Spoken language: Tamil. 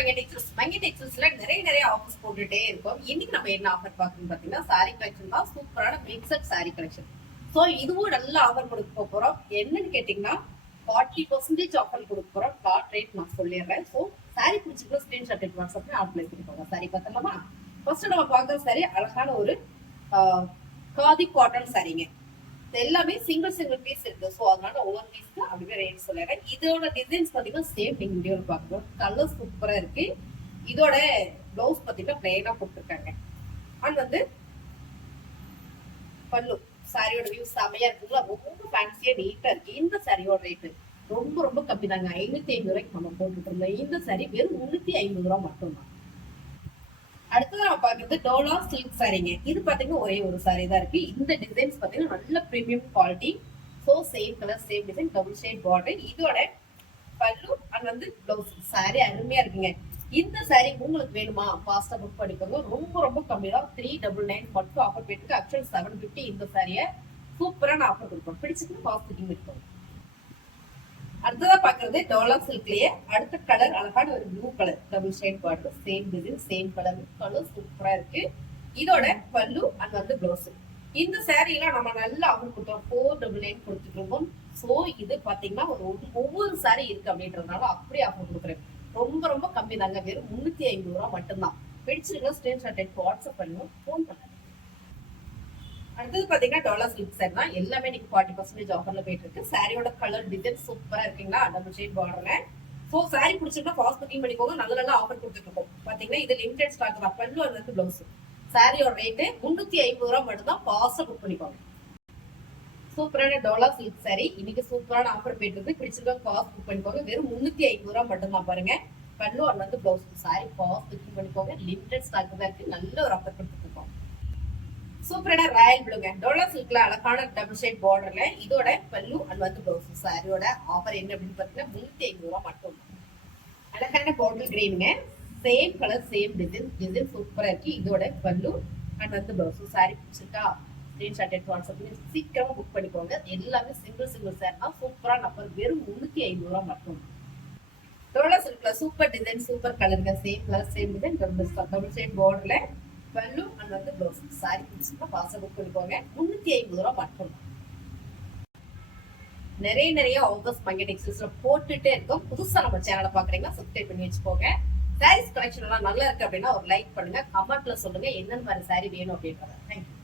மங்கி டெக்ஸ்டைல்ஸ்ல நிறைய ஆஃபர்ஸ் போட்டுட்டே இருக்கும். இன்னைக்கு நம்ம என்ன ஆஃபர் பாக்குறோம்னு பாத்தீங்கன்னா சாரி கலெக்ஷன் தான். சூப்பரான மிக்சட் சாரி கலெக்ஷன். சோ இதுவும் நல்ல ஆஃபர் கொடுக்க போறோம். என்னன்னு கேட்டீங்கன்னா 40% ஆஃபர் கொடுக்க போறோம். டாட் ரேட் நான் சொல்லிடுறேன். சோ சாரி பிடிச்சிருக்க ஸ்கிரீன்ஷாட் எடுத்து வாட்ஸ்அப்ல அப்ளை பண்ணிக்கோங்க. சாரி பார்த்தலாமா? ஃபர்ஸ்ட் நம்ம பாக்குற சாரி அழகான ஒரு காதி காட்டன் சாரிங்க. எல்லாமே சிங்கிள் பீஸ் இருக்கு. ஸோ அதனால ஒவ்வொரு பீஸ்க்கு அப்படியே ரேட் சொல்லிடுறேன். இதோட டிசைன்ஸ் பார்த்தீங்கன்னா சேம் நீங்க வீடியோவில் பார்க்கணும். கலர் சூப்பரா இருக்கு. இதோட பிளவுஸ் பார்த்தீங்கன்னா பிளைனா போட்டிருக்காங்க. அண்ட் வந்து பல்லு சாரியோட வியூ செமையா இருக்குங்களா? ரொம்ப ஃபேன்சியா நீட்டா இருக்கு. இந்த சாரியோட ரேட்டு ரொம்ப கம்மி தாங்க. 550 ரூபாய்க்கு நம்ம போட்டுட்டு இருந்தோம். இந்த சாரி வெறும் 350 ரூபாய் மட்டும்தான். அடுத்தது நம்ம பாக்குறது டோலா சில்க் சாரிங்க. இது பாத்தீங்கன்னா ஒரே ஒரு சாரி தான் இருக்கு. இந்த டிசைன்ஸ் பாத்தீங்கன்னா நல்ல premium quality. So same colour same design double shade border. இதோட பல்லு அண்ட் வந்து பிளவுஸ் சாரி அருமையா இருக்குங்க. இந்த சாரி உங்களுக்கு வேணுமா? ஃபாஸ்டா புக் பண்ணிக்கோங்க. ரொம்ப கம்மி தான். 399 மட்டும் ஆஃபர் போயிட்டு ஆக்சுவல் 750 இந்த சாரியை சூப்பரான ஆஃபர் கொடுப்போம். பிடிச்சிட்டு ஃபாஸ்ட் புக்கிங் எடுக்கணும். அடுத்ததா பாக்குறது டோலா சில்க்லயே அடுத்த கலர் அழகான ஒரு blue colour double shade border same design same colour சூப்பரா இருக்கு. இதோட பல்லு அண்ட் வந்து பிளவுஸ். இந்த சாரீலாம் நம்ம நல்லா ஆஃபர் கொடுத்தோம். 499 கொடுத்துட்டு இருக்கோம். சோ இது பாத்தீங்கன்னா ஒவ்வொரு சாரி இருக்கு அப்படின்றதுனால அப்படியே ஆஃபர் கொடுக்குறேன். ரொம்ப கம்மி தாங்க. வெறும் 350 ரூபாய் மட்டும்தான். பிடிச்சிருக்க ஸ்கிரீன்ஷாட் எடுத்து வாட்ஸ்அப் பண்ணுவோம். ஃபோன் பண்ணுங்க. அடுத்தது பாத்தீங்கன்னா டோலா சில்க் சாரி தான். எல்லாமே நீங்க 40% ஆஃபர்ல போயிட்டு இருக்கு. சாரியோட கலர் டிசைன் சூப்பரா இருக்குங்களா? டபுள் ஷேட் பார்டர்ல. சோ சாரி பிடிச்சிருந்தா ஃபாஸ்ட் புக்கிங் பண்ணிக்கோங்க. நல்ல ஆஃபர் கொடுத்துட்டு இருக்கோம். பாத்தீங்கன்னா இது லிமிடெட் ஸ்டாக் தான். பல்லு வந்து பிளவுஸ். சாரியோட ரேட்டு 350 ரூபாய் மட்டும் தான். ஃபாஸ்டா புக் பண்ணிக்கோங்க. சூப்பரான டோலா சில்க் சாரி இன்னைக்கு சூப்பரான ஆஃபர் போயிட்டு இருக்கு. பிடிச்சிருக்கா ஃபாஸ்ட் புக் பண்ணிக்கோங்க. வெறும் 350 ரூபாய் மட்டும் தான். பாருங்க பல்லு வந்து பிளவுஸ். சாரி ஃபாஸ்ட் புக்கிங் பண்ணிக்கோங்க. லிமிடெட் ஸ்டாக் தான் இருக்கு. நல்ல ஒரு ஆஃபர் கொடுத்துட்டு இருக்கோம். சூப்பரான ராயல் ப்ளூங்க. டோலா சில்க்ல அழகான டபுள் ஷேட் பார்டர்ல இதோட பல்லு அண்ட் வந்து பிளவுஸ். சாரியோட ஆஃபர் என்ன அப்படின்னு பாத்தீங்கன்னா 350 ரூபாய் மட்டும். அழகான பாட்டில் கிரீனுங்க. சேம் கலர் சேம் டிசைன் சூப்பரா இருக்கு. இதோட பல்லு அண்ட் வந்து பிளவுஸ். சாரி பிடிச்சிருக்கா? ஸ்கிரீன்ஷாட் எடுத்து வாட்ஸ்அப் பண்ணி சீக்கிரமா புக் பண்ணிக்கோங்க. எல்லாமே சிங்கிள் சாரி தான். சூப்பரான ஆஃபர் வெறும் 350 ரூபாய் மட்டும். டோலா சில்க்ல சூப்பர் டிசைன் சூப்பர் கலருங்க. Same colour same design double shade பார்டர்ல பல்லு அண்ட் வந்து பிளவுஸ். சாரி பிடிச்சிருக்கா? ஃபாஸ்டா புக் பண்ணிக்கோங்க. 350 ரூபாய் மட்டும். நிறைய ஆஃபர்ஸ் மங்கி டெக்ஸ்டைல்ஸ்ல போட்டுட்டே இருக்கோம். புதுசா நம்ம சேனலை பாக்குறீங்கன்னா சப்ஸ்கிரைப் பண்ணி வச்சுக்கோங்க. சாரீஸ் கலெக்ஷன் எல்லாம் நல்லா இருக்கு அப்படின்னா ஒரு லைக் பண்ணுங்க. கமெண்ட்ல சொல்லுங்க என்னென்ன மாதிரி சாரி வேணும் அப்படின்றத. தேங்க்யூ.